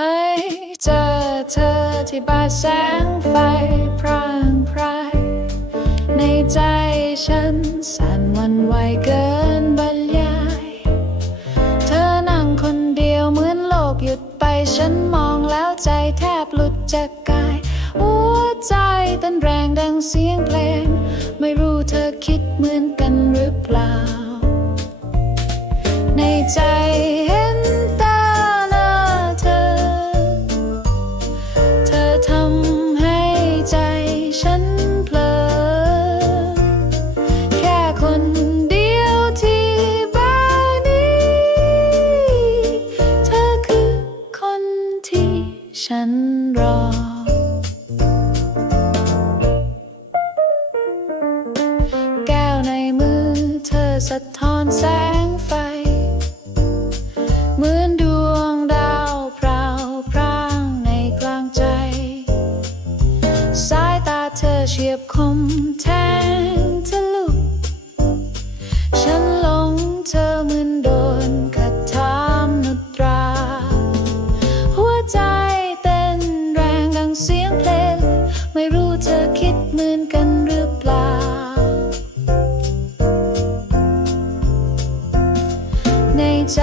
ให้เจอเธอที่บ้านแสงไฟพรางพราย ในใจฉันสั่นวันไหวเกินบรรยาย เธอนั่งคนเดียวเหมือนโลกหยุดไปฉันมองแล้วใจแทบหลุดจากกาย หัวใจเต้นแรงดังเสียงเพลง ไม่รู้เธอคิดเหมือนกันหรือเปล่า ฉันรอ แก้วในมือเธอสะท้อนแสงไฟ เหมือนดวงดาวพราวพรางในกลางใจ สายตาเธอเฉียบคมแทง ไม่รู้เธอคิดเหมือนกันหรือเปล่า ในใจ